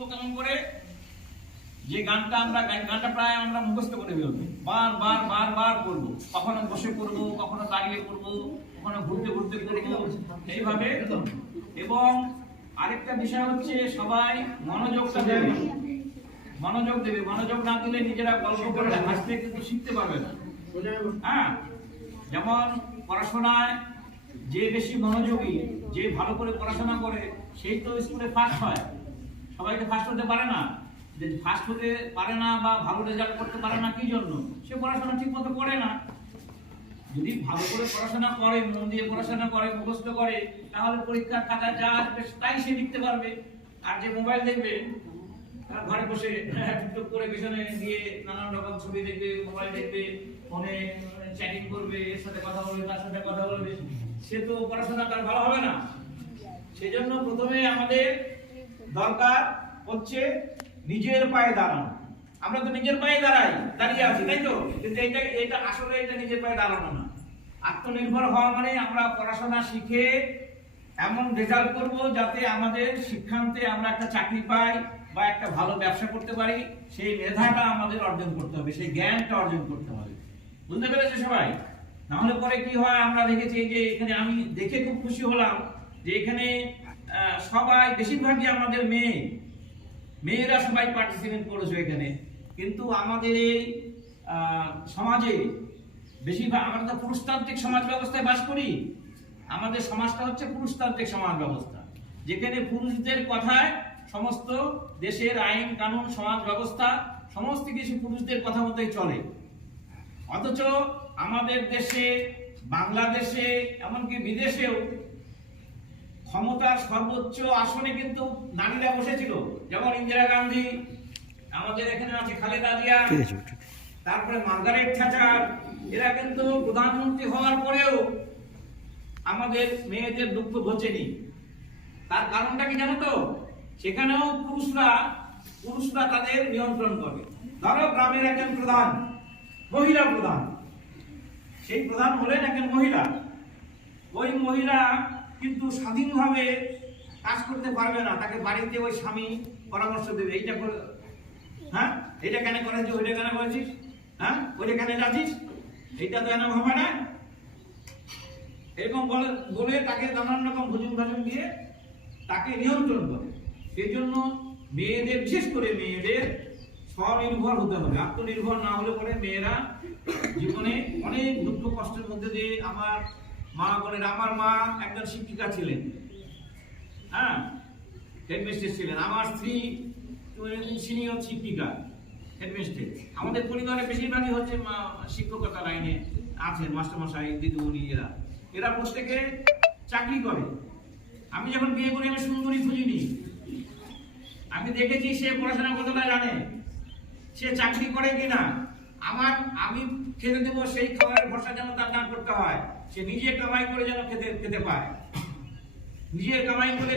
করব কেমন করে যে গানটা আমরা গানটা প্রায় আমরা মুখস্থ করে ফেলব বার বার বার বার করব। কখনো বসে করব, কখনো দাঁড়িয়ে করব, কখনো ঘুরতে ঘুরতে করব। এইভাবে। এবং আরেকটা বিষয় হচ্ছে সবাই মনোযোগটা দেবে। মনোযোগ দেবে। মনোযোগ না দিলে নিজেরা গল্প করে হাসতে কিন্তু শিখতে পারবে না। হ্যাঁ? যেমন পড়াশোনায় যে বেশি মনোযোগী, যে ভালো করে পড়াশোনা করে, সেই তো স্কুলে ফার্স্ট হয়। সবাইকে ফার্স্ট হতে পারে না। যে ফার্স্ট হতে পারে না বা ভালো রেজাল্ট করতে পারে না, কি জন্য? সে পড়াশোনা ঠিক মতো করে না। যদি ভালো করে পড়াশোনা করে, মন দিয়ে পড়াশোনা করে, মুখস্থ করে, তাহলে পরীক্ষার খাতা যা আসবে তাই সে লিখতে পারবে। আর যে মোবাইল দেখবে, তার ঘরে বসে টিকটক করে পেছনে দিয়ে নানান রকম ছবি দেখবে মোবাইল দেখবে, ফোনে চ্যাটিং করবে, এর সাথে কথা বলবে, তার সাথে কথা বলবে। সে তো পড়াশোনা তার ভালো হবে না। সেজন্য প্রথমে আমাদের দরকার হচ্ছে নিজের পায়ে দাঁড়ানো। আমরা তো নিজের পায়ে দাঁড়াই, দাঁড়িয়ে আছি, তাই তো? কিন্তু এটা এটা আসলে এটা নিজের পায়ে দাঁড়ানো না। আত্মনির্ভর হওয়া মানে আমরা পড়াশোনা শিখে এমন রেজাল্ট করব যাতে আমাদের শিক্ষান্তে আমরা একটা চাকরি পাই বা একটা ভালো ব্যবসা করতে পারি। সেই মেধাটা আমাদের অর্জন করতে হবে, সেই জ্ঞানটা অর্জন করতে হবে। বুঝতে পেরেছে সবাই? নাহলে পরে কি হয়? আমরা দেখেছি যে এখানে আমি দেখে খুব খুশি হলাম যে এখানে সবাই, বেশিরভাগই আমাদের মেয়ে। মেয়েরা সবাই পার্টিসিপেট করেছে এখানে। কিন্তু আমাদের এই সমাজে বেশিরভাগ, আমরা তো পুরুষতান্ত্রিক সমাজ ব্যবস্থায় বাস করি। আমাদের সমাজটা হচ্ছে পুরুষতান্ত্রিক সমাজ ব্যবস্থা। যেখানে পুরুষদের কথায় সমস্ত দেশের আইন, কানুন, সমাজ ব্যবস্থা, সমস্ত কিছু পুরুষদের কথা মতোই চলে। অথচ আমাদের দেশে, বাংলাদেশে, এমনকি বিদেশেও ক্ষমতার সর্বোচ্চ আসনে কিন্তু নারীরা বসেছিল। যেমন ইন্দিরা গান্ধী আমাদের এখানে আছে খালেদা জিয়া তারপরে মার্গারেট থ্যাচার এরা কিন্তু প্রধানমন্ত্রী হওয়ার পরেও আমাদের মেয়েদের দুঃখ ঘটেনি তার কারণটা কি জানো তো? সেখানেও পুরুষরা পুরুষরা তাদের নিয়ন্ত্রণ করে। ধরো গ্রামের একজন প্রধান মহিলা প্রধান। সেই প্রধান হলেন একজন মহিলা। ওই মহিলা কিন্তু স্বাধীনভাবে কাজ করতে পারবে না। তাকে বাড়িতে ওই স্বামী পরামর্শ দেবে। এইটা করে হ্যাঁ? এটা কেন করেছিস? ওইটা কেন করেছিস? হ্যাঁ? ওইটা কেন যাচ্ছিস? এইটা তো এনে হবে না। এরকম বলে বলে তাকে নানান রকম ভোজন ভাজুম দিয়ে তাকে নিয়ন্ত্রণ করে। সেই জন্য মেয়েদের, বিশেষ করে মেয়েদের স্বনির্ভর হতে হবে। আত্মনির্ভর না হলে পরে মেয়েরা জীবনে অনেক দুঃখ কষ্টের মধ্যে দিয়ে আমার মা বলেন আমার মা একজন শিক্ষিকা ছিলেন। হ্যাঁ? হেডমিস্ট্রেস ছিলেন। আমার স্ত্রী সিনিয়র শিক্ষিকা হেডমিস্ট্রেস আমাদের পরিবারে বেশিরভাগই হচ্ছে শিক্ষকতা লাইনে আছেন মাস্টারমশাই, দিদিমণি, এরা। এরা প্রত্যেকে চাকরি করে। আমি যখন বিয়ে করি, আমি সুন্দরী খুঁজিনি। আমি দেখেছি সে পড়াশোনা কতটা জানে। সে চাকরি করে কিনা? আমার, আমি খেতে দেবো সেই খাবারের ভরসা যেন তার না করতে হয়। সে নিজে কামাই করে যেন খেতে খেতে পায়। নিজে কামাই করে